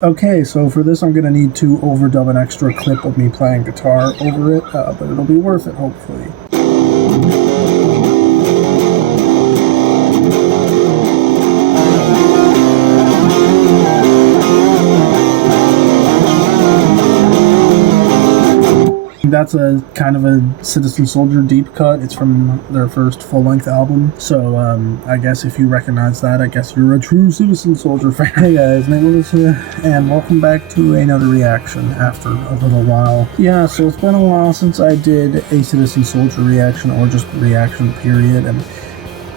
Okay, so for this I'm going to need to overdub an extra clip of me playing guitar over it, but it'll be worth it, hopefully. That's a kind of a Citizen Soldier deep cut. It's from their first full-length album. So I guess if you recognize that, I guess you're a true Citizen Soldier fan. Hey guys, Nicholas here, and welcome back to another reaction after a little while. Yeah, so it's been a while since I did a Citizen Soldier reaction, or just reaction period, and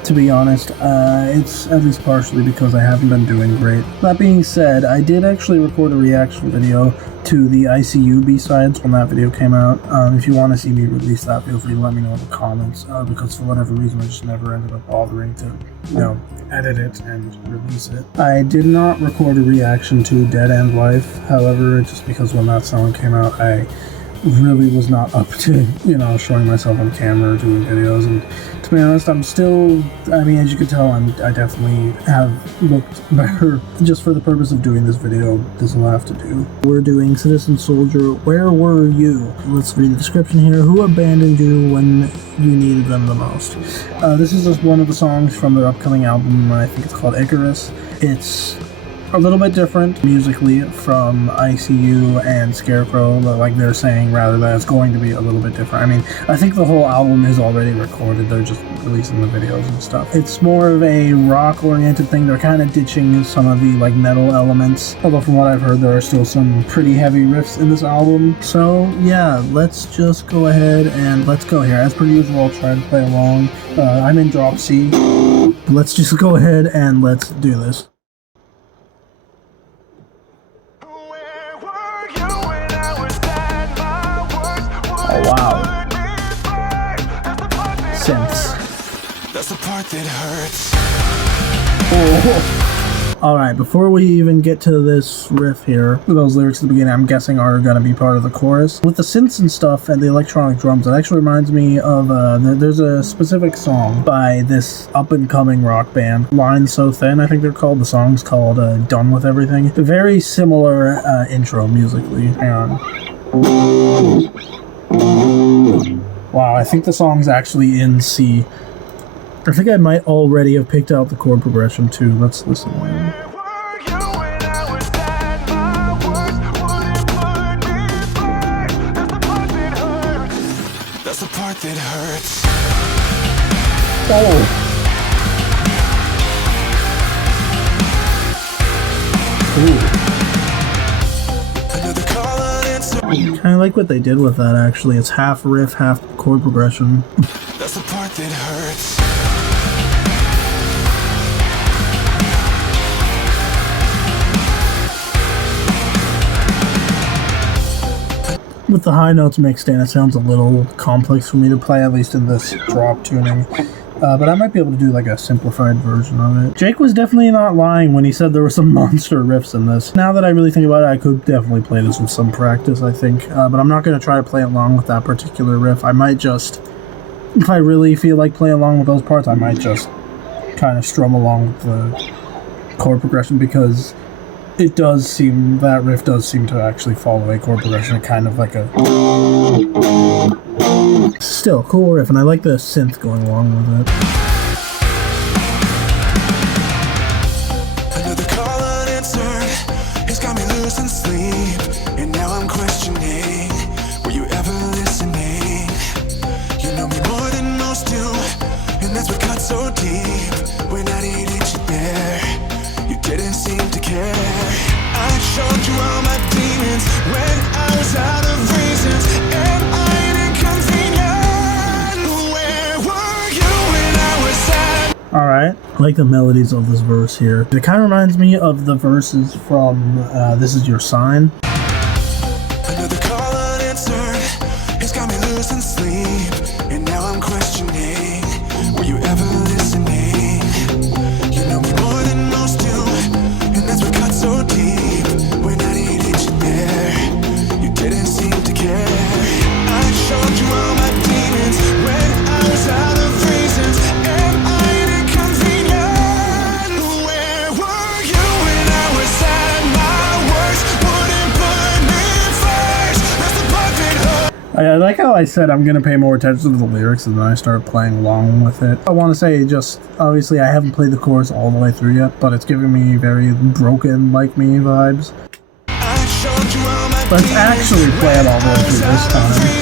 to be honest, it's at least partially because I haven't been doing great. That being said, I did actually record a reaction video to the ICU B-sides when that video came out. If you want to see me release that, feel free to let me know in the comments, because for whatever reason I just never ended up bothering to, edit it and release it. I did not record a reaction to Dead End Life, however, just because when that song came out, I really was not up to, showing myself on camera or doing videos, and to be honest, I'm still, as you can tell, I definitely have looked better. Just for the purpose of doing this video, this will have to do. We're doing Citizen Soldier, Where Were You? Let's read the description here. Who abandoned you when you needed them the most? This is just one of the songs from their upcoming album. I think it's called Icarus. It's a little bit different musically from ICU and Scarecrow, like they're saying, rather than it's going to be a little bit different. I think the whole album is already recorded, they're just releasing the videos and stuff. It's more of a rock-oriented thing. They're kind of ditching some of the metal elements, although from what I've heard there are still some pretty heavy riffs in this album. So yeah, let's just go ahead and let's go here. As per usual, I'll try to play along. I'm in drop C. Let's just go ahead and let's do this. Oh wow. Synths. That's the part that hurts. Oh. Alright, before we even get to this riff here, those lyrics at the beginning I'm guessing are going to be part of the chorus. With the synths and stuff and the electronic drums, it actually reminds me of, there's a specific song by this up-and-coming rock band, Line So Thin, I think they're called. The song's called Done With Everything. Very similar intro musically. Hang on. Wow, I think the song's actually in C. I think I might already have picked out the chord progression too. Let's listen. That's the part that hurts. Oh. Ooh. I like what they did with that, actually. It's half riff, half chord progression. That's the part that hurts. With the high notes mixed in, it sounds a little complex for me to play, at least in this drop tuning. But I might be able to do like a simplified version of it. Jake was definitely not lying when he said there were some monster riffs in this. Now that I really think about it, I could definitely play this with some practice, I think. But I'm not going to try to play along with that particular riff. I might just, if I really feel like playing along with those parts, I might just kind of strum along with the chord progression, because it does seem, that riff does seem to actually follow a chord progression, kind of like a... Still, cool riff, and I like the synth going along with it. Another call unanswered has got me losing sleep, and now I'm questioning, were you ever listening? You know me more than most do, and that's what cut so deep. When I needed you there, you didn't seem to care. I showed you all my demons when I was out of reasons, and I ain't inconvenient. Where were you when I was sad? Alright, I like the melodies of this verse here. It kind of reminds me of the verses from This Is Your Sign. Another call unanswered has got me losing sleep, and now I'm questioning, were you ever listening? You know me more than most do, and that's what got so deep. When I needed you there, you didn't seem to care. I showed you all my demons when I was out of reasons, and I ain't inconvenient. Where were you when I was at my worst? I like how I said I'm gonna pay more attention to the lyrics and then I started playing along with it. I want to say just, obviously I haven't played the chorus all the way through yet, but it's giving me very Broken Like Me vibes. Let's actually play it all the way through this time.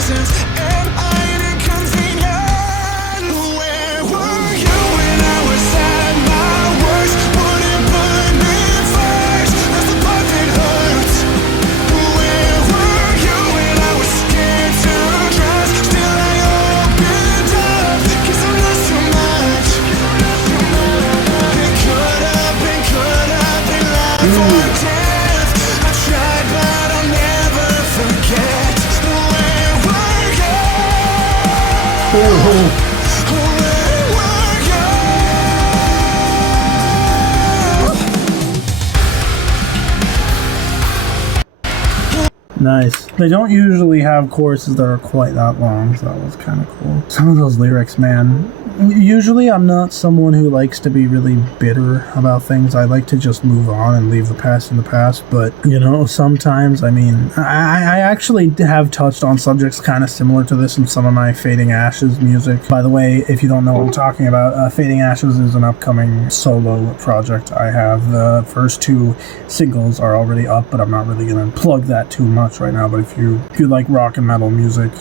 Nice. They don't usually have choruses that are quite that long, so that was kind of cool. Some of those lyrics, man. Usually I'm not someone who likes to be really bitter about things. I like to just move on and leave the past in the past, but, you know, sometimes, I mean, I actually have touched on subjects kind of similar to this in some of my Fading Ashes music. By the way, if you don't know what I'm talking about, Fading Ashes is an upcoming solo project I have. The first 2 singles are already up, but I'm not really going to plug that too much right now, but if you like rock and metal music,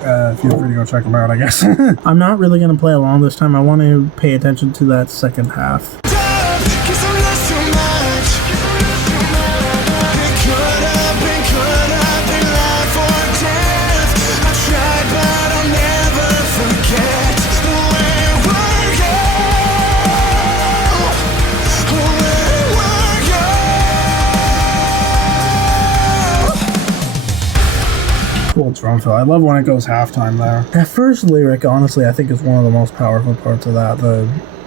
feel free to go check them out, I guess. I'm not really going to play along this time. I want to pay attention to that second half. Cool drum fill. I love when it goes halftime there. That first lyric, honestly, I think is one of the most powerful parts of that.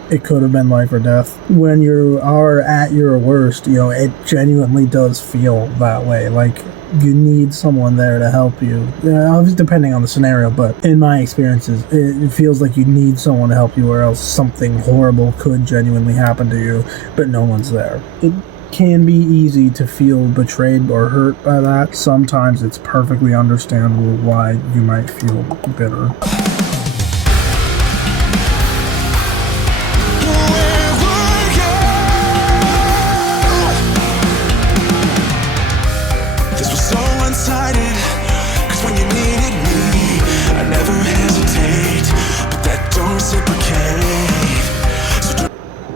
It could have been life or death. When you are at your worst, you know, it genuinely does feel that way. Like, you need someone there to help you. Obviously, depending on the scenario, but in my experiences, it feels like you need someone to help you, or else something horrible could genuinely happen to you, but no one's there. It can be easy to feel betrayed or hurt by that. Sometimes it's perfectly understandable why you might feel bitter. This was so one-sided, 'cause when you needed me, I never hesitate, but that don't reciprocate.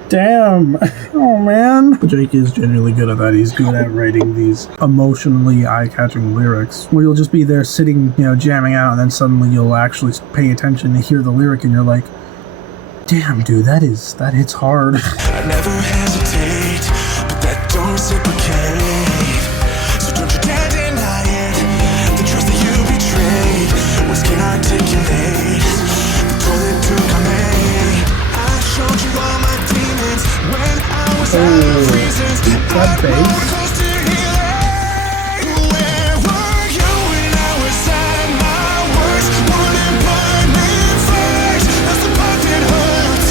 Damn. Oh, man. Jake is genuinely good at that. He's good at writing these emotionally eye-catching lyrics where you'll just be there sitting, you know, jamming out, and then suddenly you'll actually pay attention to hear the lyric, and you're like, damn, dude, that hits hard. I never hesitate, but that don't reciprocate. So don't you dare deny it. The trust that you betrayed, words can't articulate. The toll it took on me. I showed you all my demons when I was out of reasons. That bass. Where were you when I was at my worst? Wouldn't put me first. That's the part that hurts.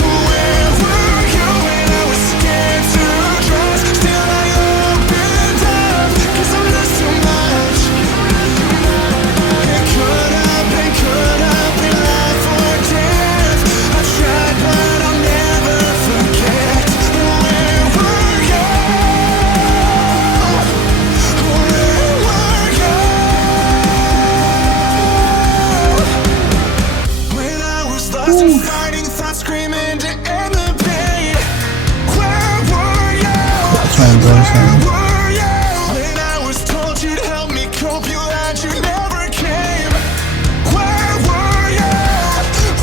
Where were you when I was scared to trust? Still I opened up, 'cause I lost too much. It could have been life or death. I tried, but I'll never forget. Where were you? Where were you? When I was lost and fighting thoughts screaming to end the pain. Where were you? Translation. Where were you? When I was told you'd help me cope, you lied, you never came. Where were you?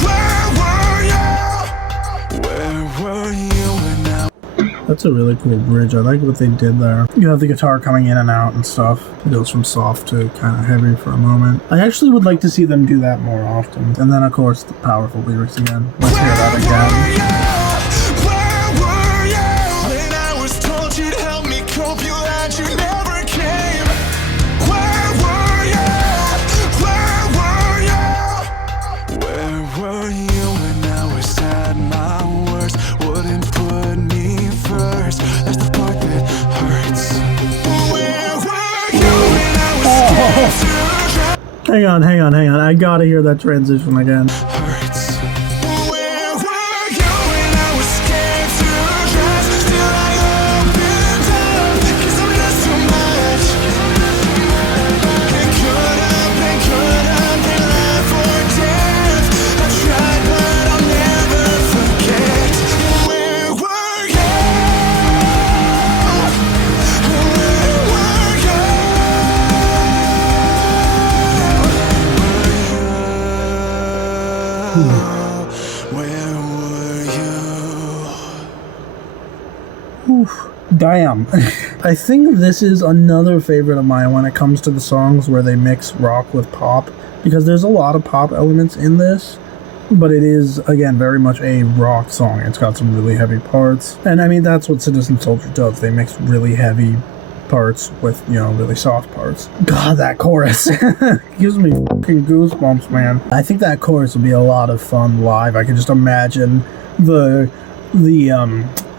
Where were you? Where were you when I That's a really cool bridge. I like what they did there. You have the guitar coming in and out and stuff. It goes from soft to kind of heavy for a moment. I actually would like to see them do that more often. And then, of course, the powerful lyrics again. Let's hear that again. Where were you? When I was told you'd help me cope, you lied, you never came. Where were you? Where were you? Where were you when I was at my worst? Wouldn't put me first. That's the part that hurts. Where were you when I was scared to try? Hang on. I gotta hear that transition again. hurts. Where were you when I was scared to trust? Still I opened up, 'cause I'm just too much. It could have been life or death. I tried but I'll never forget. Where were you? Where were you? Where were you? Oof. Damn. I think this is another favorite of mine when it comes to the songs where they mix rock with pop, because there's a lot of pop elements in this, but it is, again, very much a rock song. It's got some really heavy parts, and I mean, that's what Citizen Soldier does. They mix really heavy parts with, you know, really soft parts. God, that chorus gives me fucking goosebumps, man. I think that chorus would be a lot of fun live. I can just imagine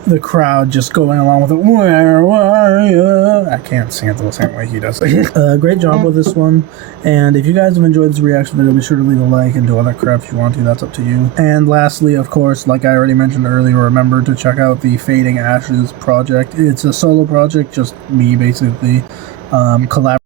the crowd just going along with it. Where were you? I can't sing it the same way he does. Great job with this one. And if you guys have enjoyed this reaction video, be sure to leave a like and do all that crap if you want to. That's up to you. And lastly, of course, like I already mentioned earlier, remember to check out the Fading Ashes project. It's a solo project, just me basically collaborating